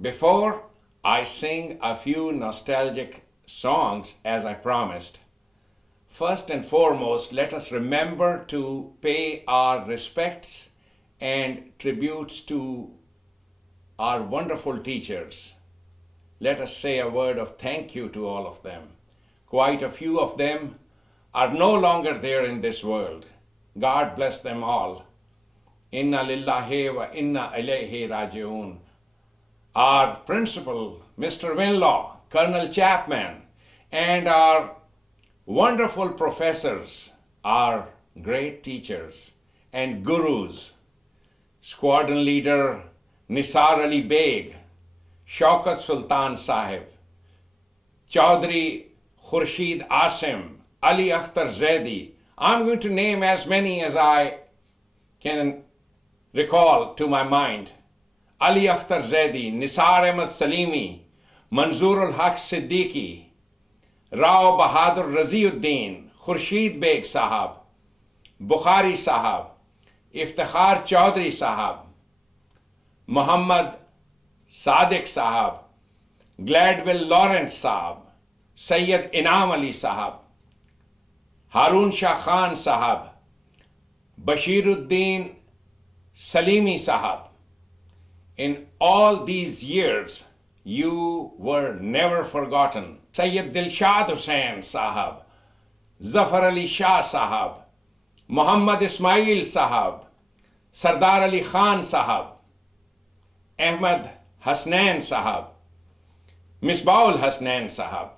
Before I sing a few nostalgic songs as I promised, first and foremost, let us remember to pay our respects and tributes to our wonderful teachers. Let us say a word of thank you to all of them. Quite a few of them are no longer there in this world. God bless them all. Inna lillahi wa inna ilayhi raji'un. Our principal, Mr. Winlaw, Colonel Chapman, and our wonderful professors, our great teachers and gurus, Squadron Leader Nisar Ali Beg, Shaukat Sultan Sahib, Chaudhry Khurshid Asim, Ali Akhtar Zaidi. I'm going to name as many as I can recall to my mind. Ali Akhtar Zaidi, Nisar Ahmad Salimi, Manzoor al-Haq Siddiqui, Rao Bahadur Raziuddin, Khurshid Beg Sahab, Bukhari Sahab, Iftikhar Chaudhry Sahab, Muhammad Sadiq Sahab, Gladwell Lawrence Sahab, Sayyid Inam Ali Sahab, Harun Shah Khan Sahab, Bashiruddin Salimi Sahab. In all these years, you were never forgotten. Sayyid Dilshad Hussain Sahab, Zafar Ali Shah Sahab, Muhammad Ismail Sahab, Sardar Ali Khan Sahab, Ahmad Hasnain Sahab, Misbahul Hasnain Sahab,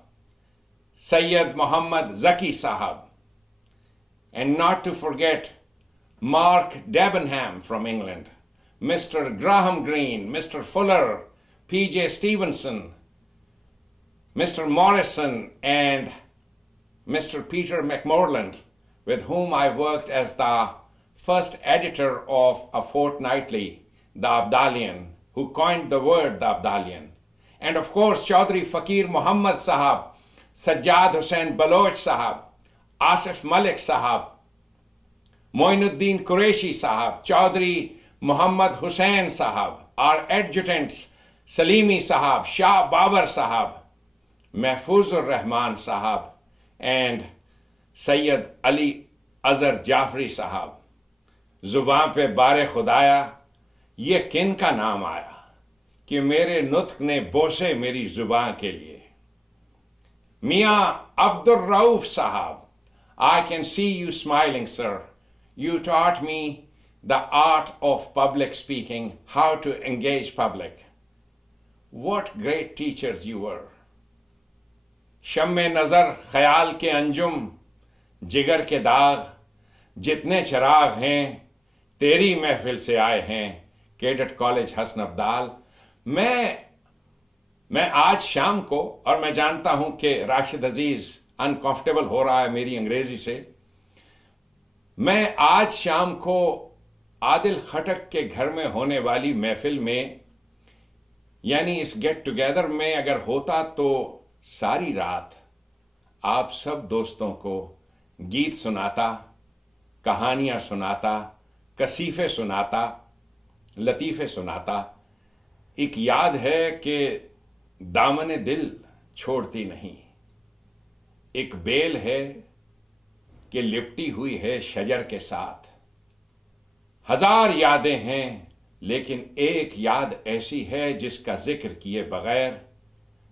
Sayyid Muhammad Zaki Sahab, and not to forget Mark Debenham from England, Mr. Graham Greene, Mr. Fuller, P.J. Stevenson, Mr. Morrison, and Mr. Peter McMorland, with whom I worked as the first editor of a fortnightly, The Abdalian, who coined the word The Abdalian. And of course, Chaudhry Fakir Muhammad Sahab, Sajjad Hussain Baloch Sahab, Asif Malik Sahab, Moinuddin Qureshi Sahab, Chaudhry Muhammad Hussain Sahab, our adjutants Salimi Sahab, Shah Babar Sahab, Mahfuzur Rahman Sahab, and Sayyid Ali Azhar Jafri Sahab. जुबान पे बारे खुदाया ये किन का नाम आया कि मेरे नुत्क ने बोसे मेरी जुबान के लिए. Mian Abdul Rauf Sahab, I can see you smiling, sir. You taught me the art of public speaking, how to engage public. What great teachers you were. शम्मे नज़र ख्याल के अंजुम जिगर के दाग जितने चिराग हैं तेरी महफिल से आए हैं. Cadet college Hasan Abdal. मैं आज शाम को, और मैं जानता हूं कि राशिद अजीज अनकंफर्टेबल हो रहा है मेरी अंग्रेजी से, मैं आज शाम को आदिल खटक के घर में होने वाली महफिल में, यानी इस गेट टुगेदर में अगर होता तो सारी रात आप सब दोस्तों को गीत सुनाता, कहानियां सुनाता, कसीफे सुनाता, लतीफ़े सुनाता. एक याद है कि दामने दिल छोड़ती नहीं, एक बेल है कि लिपटी हुई है शजर के साथ. हजार यादें हैं लेकिन एक याद ऐसी है जिसका जिक्र किए बगैर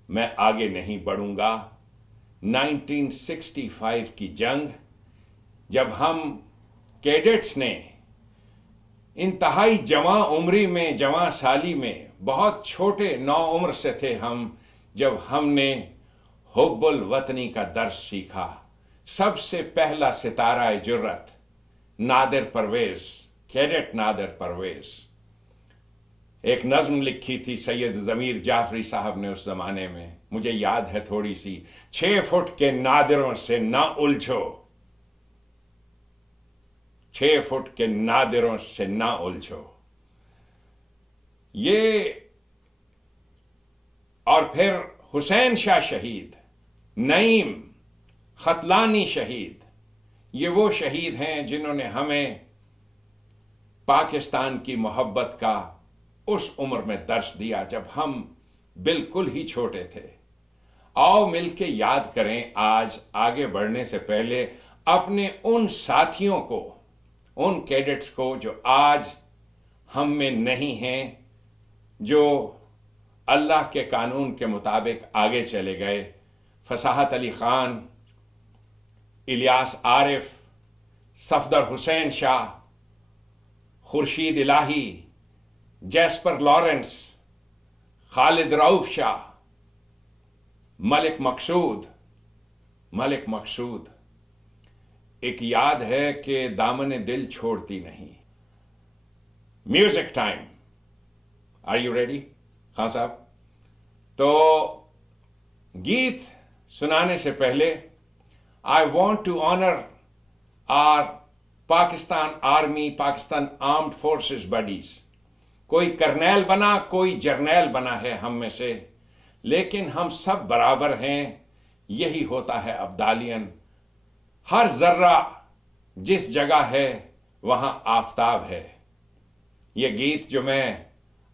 मैं आगे नहीं बढ़ूंगा. 1965 की जंग, जब हम कैडेट्स ने इंतहाई जवां उम्री में, जवां साली में, बहुत छोटे 9 उम्र से थे हम, जब हमने हुब्बुल वतनी का दर्स सीखा. सबसे पहला सितारा जुर्रत नादिर परवेज, कैडेट नादिर परवेज. एक नज्म लिखी थी सैयद जमीर जाफरी साहब ने उस जमाने में, मुझे याद है थोड़ी सी. 6 फुट के नादिरों से ना उलझो, 6 फुट के नादिरों से ना उलझो. ये और फिर हुसैन शाह शहीद, नईम खतलानी शहीद, ये वो शहीद हैं जिन्होंने हमें पाकिस्तान की मोहब्बत का उस उम्र में दर्स दिया जब हम बिल्कुल ही छोटे थे। आओ मिलके याद करें आज आगे बढ़ने से पहले अपने उन साथियों को, उन कैडेट्स को जो आज हम में नहीं हैं, जो अल्लाह के कानून के मुताबिक आगे चले गए। Fasahat Ali Khan, Ilyas Arif, Safdar Hussain Shah, Khurshid Ilahi, Jasper Lawrence, Khalid Rauf Shah, Malik Maqsood. एक याद है कि दामन दिल छोड़ती नहीं। Music time. Are you ready Khan sahab? तो गीत सुनाने से पहले I want to honour our Pakistan army, Pakistan armed forces buddies. कोई कर्नैल बना, कोई जर्नैल बना है हम में से, लेकिन हम सब बराबर हैं। यही होता है अब्दालियन। हर जर्रा जिस जगह है वहां आफताब है। यह गीत जो मैं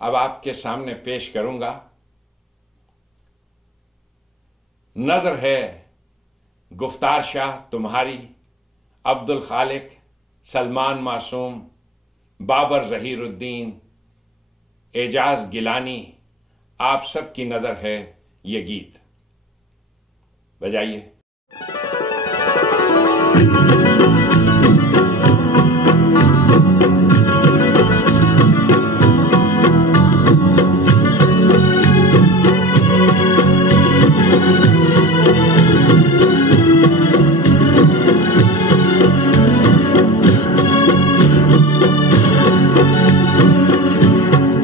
अब आपके सामने पेश करूंगा, नजर है गुफ्तार शाह तुम्हारी, अब्दुल खालिक, सलमान मासूम, बाबर जहीरुद्दीन, एजाज गिलानी, आप सब की नजर है ये गीत। बजाइए।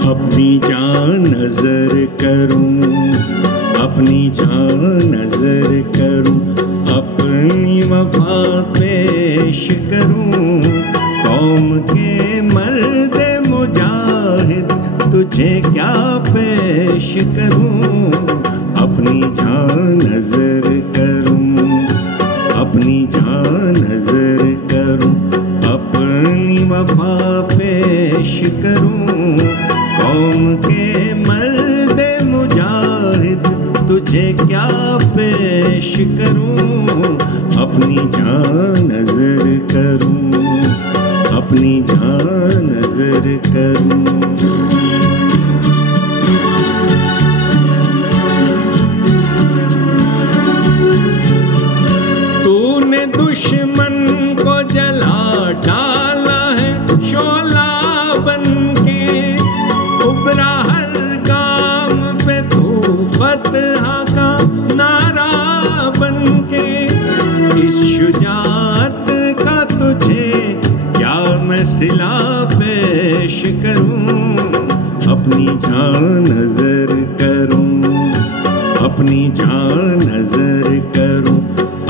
अपनी जान नजर करूं, अपनी जान नजर करूं, अपनी वफा पेश करूं, कौम के मर्दे मुजाहिद तुझे क्या पेश करूं। अपनी जान नजर करूं, अपनी जान नजर करूं, अपनी वफा पेश करूं, कौम के मर्दे मुजाहिद तुझे क्या पेश करूं। अपनी जान नजर करूं, अपनी जान नजर करूं। तूने दुश्मन को जला डाला है शोला बनके, उबरा हर काम पे तू फतहा का नारा बनके। इस शुजाअत का तुझे क्या मैं सिला पेश करूं। अपनी जान नजर करूं, अपनी जान नजर करूं,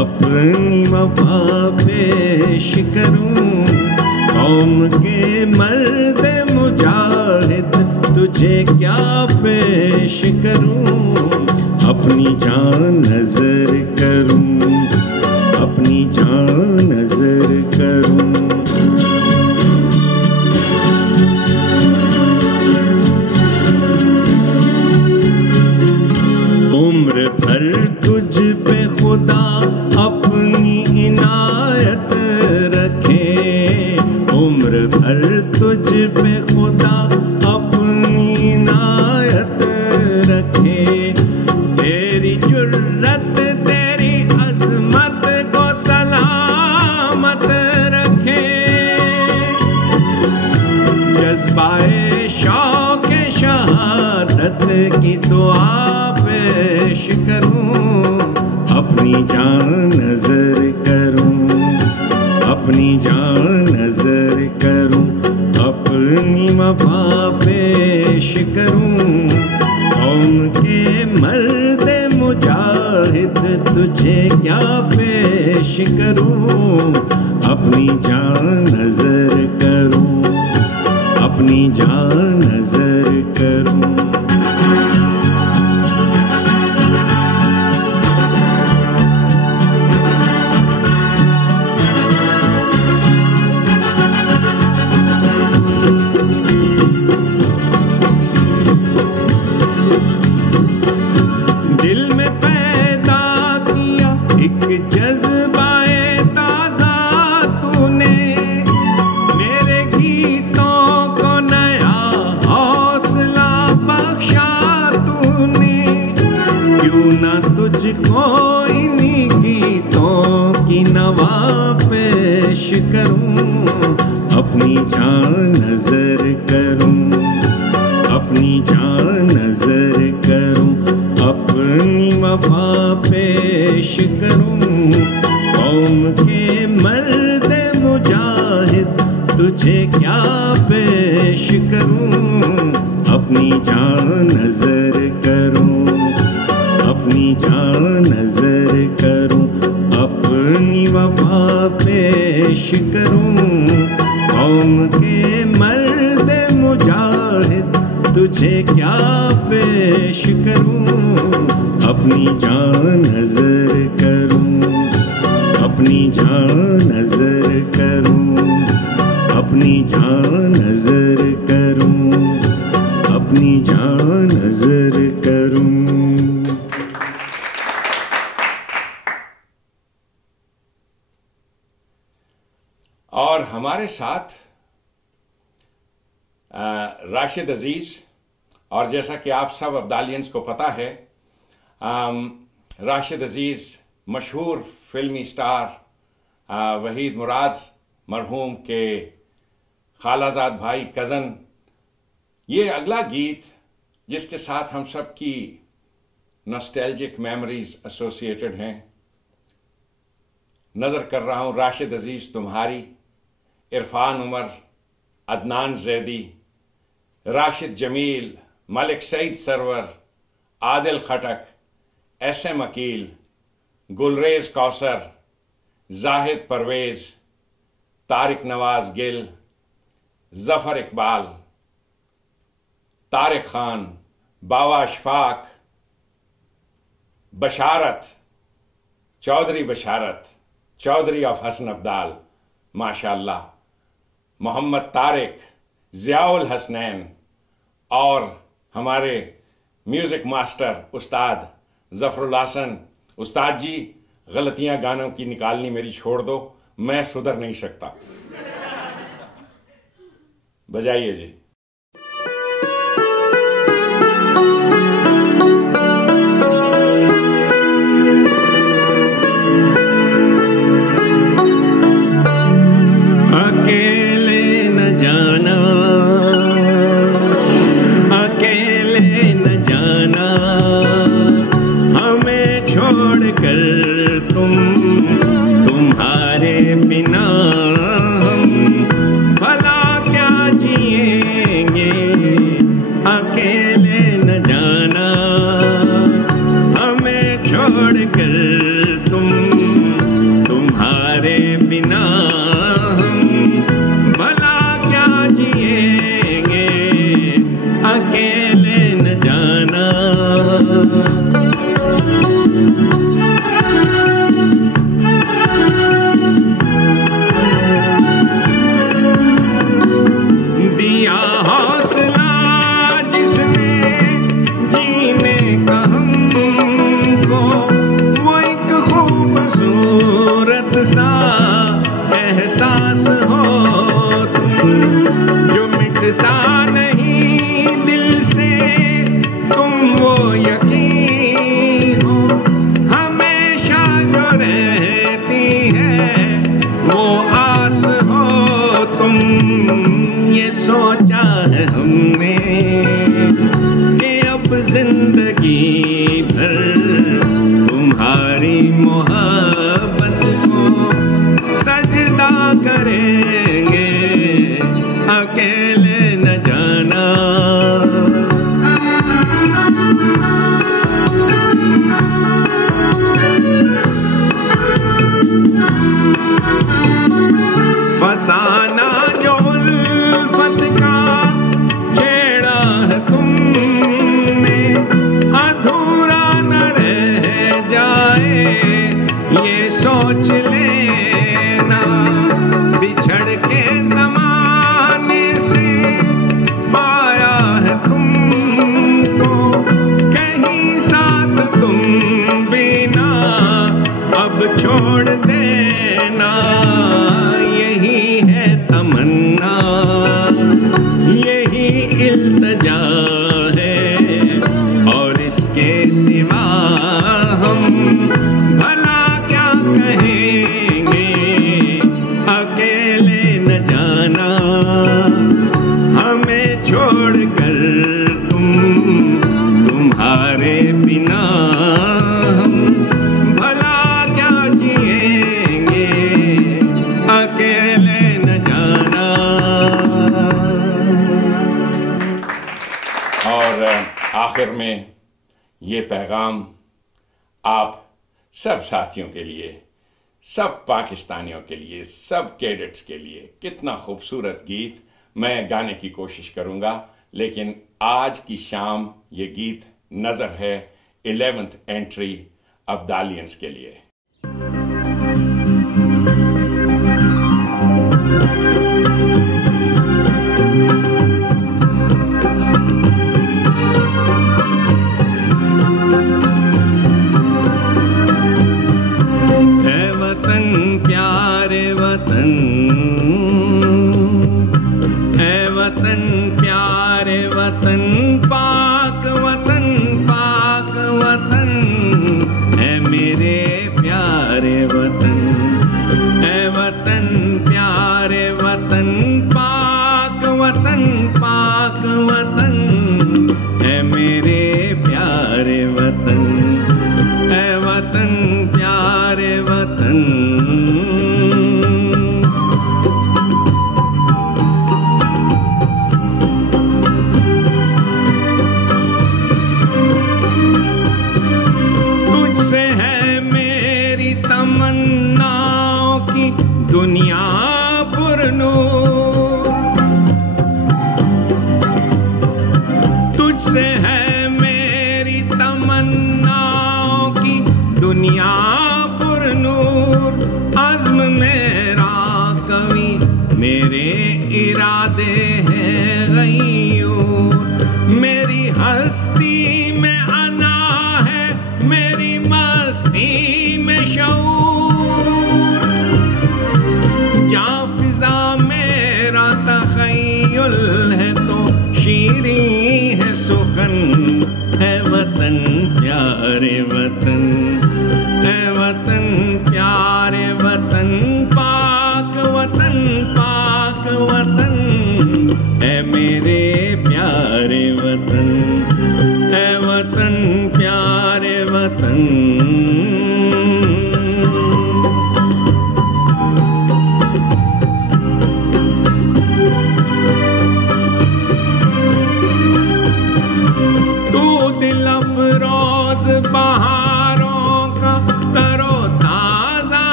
अपनी वफा पेश करूं, कौम के मर्दे मुजाहिद तुझे क्या पेश करूं। अपनी जान नजर करूं, अपनी जान नजर करूं। उम्र भर तुझ पे खुदा अपनी इनायत रखे, उम्र भर तुझ पे खुदा अपनी इनायत रखे। तेरी जुर्रत तेरी अजमत को सलामत रखे। जज्बाए शौक शहादत की दुआ पेश करूं। अपनी जान नजर करूं, अपनी जान नजर करूं, अपनी वफा पेश करूं, कौम के मर्दे मुजाहिद तुझे क्या पेश करूं। अपनी जान नजर करूं, अपनी जान नजर करूं। को इन्हीं गीतों की नवा पेश करूं, अपनी जान नजर करूं, अपनी जान नजर करूं, अपनी वफा पेश करूं, कौम के मर्द मुजाहिद तुझे क्या पेश करूं, अपनी जान नजर करूं, अपनी जान नजर करूं, अपनी वफा पेश करूं, कौम के मर्द मुजाहिद तुझे क्या पेश करूं, अपनी जान नजर करूं, अपनी जान नजर करूं, अपनी जान नजर करूं, अपनी जान नजर करूं। और हमारे साथ राशिद अजीज, और जैसा कि आप सब अब्दालियंस को पता है, राशिद अजीज मशहूर फिल्मी स्टार वहीद मुराद मरहूम के खालाजाद भाई, कज़न। ये अगला गीत जिसके साथ हम सब की नॉस्टैल्जिक मेमोरीज एसोसिएटेड हैं, नज़र कर रहा हूँ राशिद अजीज तुम्हारी, इरफान उमर, अदनान जैदी, राशिद जमील, मलिक सईद सरवर, आदिल खटक, SM अकील, गुलरेज कौसर, जाहिद परवेज, तारिक नवाज गिल, जफर इकबाल, तारिक खान, बावा अशफाक, बशारत, चौधरी बशारत, चौधरी ऑफ हसन अब्दाल, माशाअल्लाह, मोहम्मद तारिक, ज़ियाउल हसनैन, और हमारे म्यूजिक मास्टर उस्ताद जफरुल हसन। उस्ताद जी, गलतियां गानों की निकालनी मेरी छोड़ दो, मैं सुधर नहीं सकता। बजाइए जी। अकेले न जाना, अकेले न जाना, हमें छोड़कर तुम, तुम्हारे बिना हम भला क्या जिएंगे। अकेले न जाना, हमें छोड़कर तुम, तुम्हारे बिना अकेले न जाना। दिया हौसला जिसने जीने का हमको, वो एक खूबसूरत सा एहसास हो तुम, जो मिटता नहीं दिल से, तुम वो यकीन हो, हमेशा जो रहती है वो आस हो तुम। ये सोचा है हमने कि अब जिंदगी भर तुम्हारी मोहब्बत को सजदा करेंगे। अकेले न जाना, फसाना जो उल्फत का छेड़ा है तुमने, अधूरा बिना हम भला क्या जिएंगे, अकेले न जाना। और आखिर में ये पैगाम आप सब साथियों के लिए, सब पाकिस्तानियों के लिए, सब कैडेट्स के लिए। कितना खूबसूरत गीत, मैं गाने की कोशिश करूंगा, लेकिन आज की शाम ये गीत नजर है 11th एंट्री अब्दालियंस के लिए। वतन,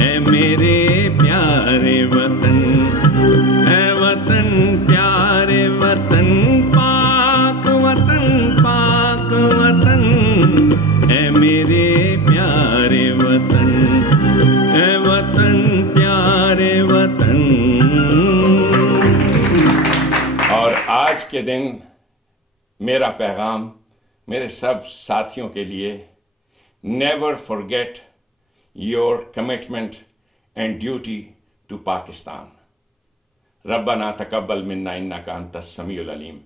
ऐ मेरे प्यारे आज के दिन मेरा पैगाम मेरे सब साथियों के लिए, never forget your commitment and duty to Pakistan. रब्बना तकब्बल मिन्ना इन्नका अंतस समीउल अलीम।